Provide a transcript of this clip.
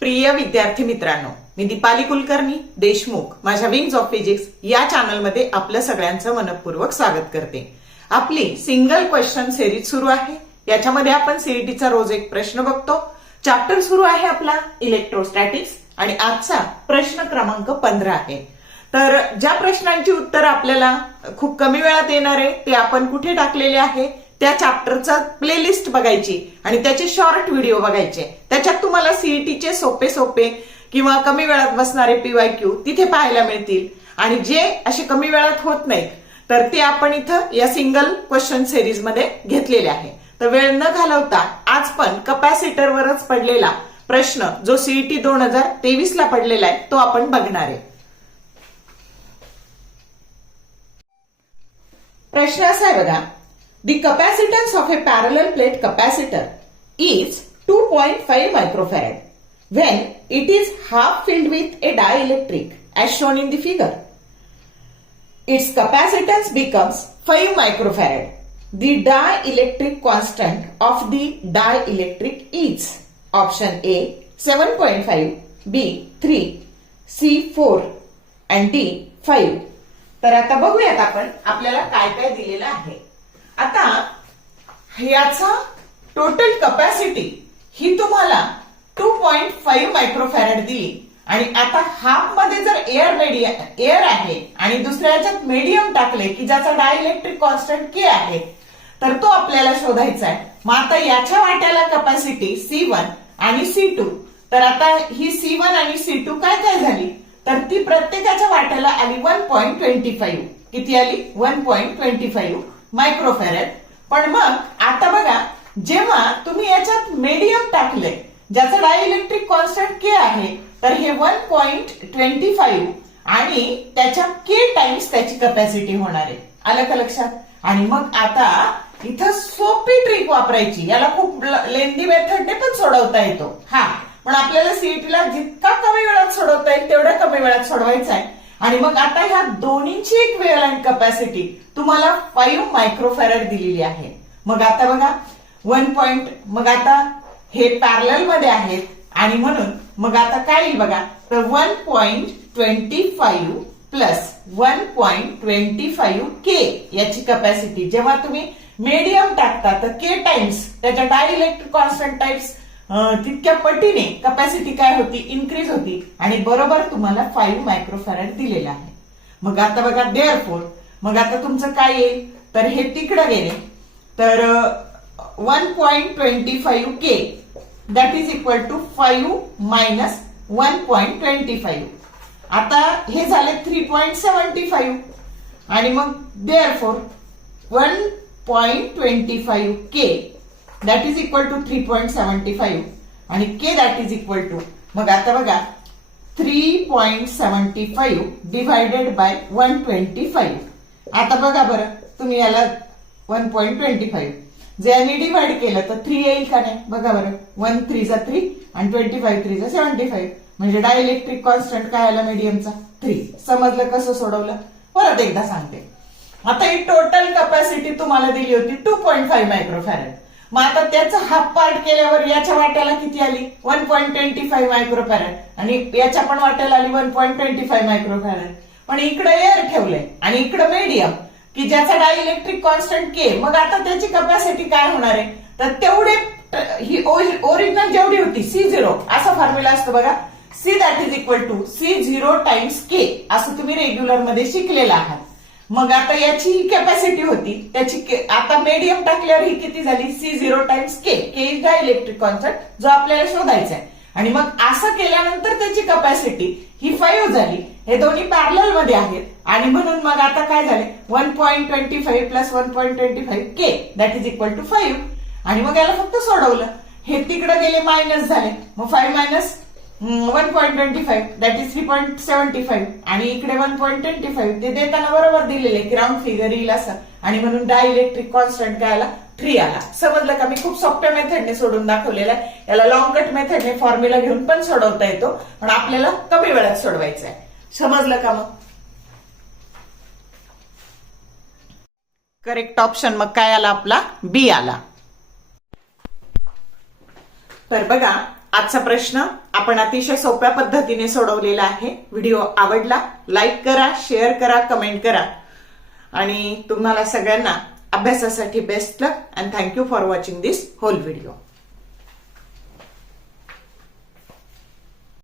प्रिय विद्यार्थी मित्रांनो, मी दीपाली कुलकर्णी देशमुख माझ्या विंग्स ऑफ फिजिक्स या चॅनलमध्ये आपलं सगळ्यांचं मनपूर्वक स्वागत करते। आपली सिंगल क्वेश्चन सिरीज सुरू आहे। याच्यामध्ये आपण सीईटीचा रोज एक प्रश्न बघतो। चॅप्टर सुरू आहे आपला इलेक्ट्रोस्टॅटिक्स आणि आजचा प्रश्न क्रमांक 15 आहे। तर ज्या प्रश्नांची उत्तर आपल्याला खूप कमी वेळात येणार आहे ते आपण कुठे टाकलेले आहे, त्या चॅप्टरचा प्लेलिस्ट बघायची आणि त्याचे शॉर्ट व्हिडिओ बघायचे। त्याच्यात तुम्हाला सीईटीचे सोपे सोपे किंवा कमी वेळात बसणारे पीवायक्यू तिथे पाहायला मिळतील आणि जे असे कमी वेळात होत नाहीत तर ते आपण इथं या सिंगल क्वेश्चन सिरीज मध्ये घेतलेले आहे। तर वेळ न घालवता आज पण कपॅसिटरवरच पडलेला प्रश्न जो सीईटी 2023 ला पडलेला आहे तो आपण बघणार आहे। प्रश्न असा आहे बघा, The capacitance of a parallel plate capacitor is 2.5 microfarad when it is half filled with a dielectric as shown in the figure. Its capacitance becomes 5 microfarad. The dielectric constant of the dielectric is option A 7.5, B 3, C 4 and D 5. तर आता बघूयात आपण आपल्याला काय काय दिलेलं आहे। आता याचा टोटल कपॅसिटी ही तुम्हाला 2.5 मायक्रोफॅरेड दिली आणि आता हाफ मध्ये जर एअर आहे आणि दुसऱ्या याच्यात मीडियम टाकले की ज्याचा डायइलेक्ट्रिक कॉन्स्टंट के आहे तर तो आपल्याला शोधायचा आहे। मग आता याच्या वाट्याला कपॅसिटी C1 आणि C2, तर आता ही C1 आणि C2 काय काय झाली तर ती प्रत्येकाच्या वाट्याला आली 1.25। किती आली 1.25 मायक्रोफॅरेड। पण मग आता बघा, जेव्हा तुम्ही याच्यात मीडियम टाकले ज्याचा डायइलेक्ट्रिक कॉन्स्टंट के आहे तर हे 1.25 आणि त्याच्या के टाइम्स त्याची कपॅसिटी होणार आहे। आलं का लक्षात? आणि मग आता इथं सोपी ट्रिक वापरायची, याला खूप लेंदी मेथडने पण सोडवता येतो हा, पण आपल्याला सीईटीला जितका कमी वेळात सोडवता येईल तेवढ्या कमी वेळात सोडवायचा आहे। आणि मग आता ह्या दोन्हीची एक वेव्हलेंथ कपॅसिटी तुम्हाला 5 मायक्रोफॅरेड दिलेली आहे। मग आता बघा मग आता हे पॅरलल मध्ये आहेत आणि म्हणून मग आता काय येईल बघा, तर 1.25 प्लस 1.25 के याची कपॅसिटी जेव्हा तुम्ही मीडियम टाकता तर के टाइम्स त्याच्या डायइलेक्ट्रिक कॉन्स्टंट टाइम्स तितक्या पटीने कपॅसिटी काय होती, इन्क्रीज होती आणि बरोबर तुम्हाला 5 मायक्रोफॅरेड दिलेला आहे। मग आता बघा देअरफोर मग आता तुमचं काय येईल तर हे तिकडे गेले तर 1.25 k that is equal to 5 minus 1.25। आता हे झाले 3.75 आणि मग therefore 1.25 k that is equal to 3.75 आणि k that is equal to मग आता बघा 3.75 डिवायडेड बाय 125। आता बघा बरं तुम्ही याला 1.25 ज्याने डिवाइड केलं तर 3 येईल का नाही, बघा बरं 1 3 जा 3 आणि 25 3 जा 75 म्हणजे डायइलेक्ट्रिक कॉन्स्टंट काय आला मीडियमचा 3। समजलं कसं सोडवलं? परत एकदा सांगते। आता ही टोटल कपॅसिटी तुम्हाला दिली होती 2.5 मायक्रोफॅरेड। मग आता त्याचा हाफ पार्ट केल्यावर याच्या वाट्याला किती आली 1.25 मायक्रोफॅरेड आणि याच्या पण वाट्याला आली 1.25 मायक्रोफॅरेड। पण इकडे एअर ठेवलंय आणि इकडे मीडियम की ज्याचा डायइलेक्ट्रिक कॉन्स्टंट के, मग आता त्याची कपॅसिटी काय होणार आहे तर तेवढे ही ओरिजिनल जेवढी होती C0 असा फॉर्म्युला असतो बघा, C that is equal to C0 times के असं तुम्ही रेग्युलर मध्ये शिकलेला आहात। मग आता याची ही कॅपॅसिटी होती त्याची आता मीडियम टाकल्यावर ही किती झाली C0 times K is dielectric constant जो आपल्याला शोधायचा आहे। आणि मग असं केल्यानंतर त्याची कपॅसिटी ही 5 झाली। हे दोन्ही पॅरलल मध्ये आहेत आणि म्हणून मग आता काय झाले 1.25 plus 1.25 k that is equal to 5 आणि मग याला फक्त सोडवलं, हे तिकडे गेले मायनस झाले, मग 5 मायनस 1.25 दॅट इज 3.75 आणि इकडे 1.25 ते देताना बरोबर दिलेले की राऊंड फिगर येईल असं आणि म्हणून डायइलेक्ट्रिक कॉन्स्टंट काय आला 3 आला। समजलं का? मी खूप सोप्या मेथडने सोडून दाखवलेला आहे। याला लॉंग कट मेथडने फॉर्म्युला घेऊन पण सोडवता येतो पण आपल्याला कमी वेळात सोडवायचं आहे। समजलं का? मग करेक्ट ऑप्शन मग काय आला आपला बी आला। तर बघा आजचा प्रश्न आपण अतिशय सोप्या पद्धतीने सोडवलेला आहे. व्हिडिओ आवडला लाईक करा, शेअर करा, कमेंट करा आणि तुम्हाला सगळ्यांना अभ्यासासाठी best luck and thank you for watching this whole video.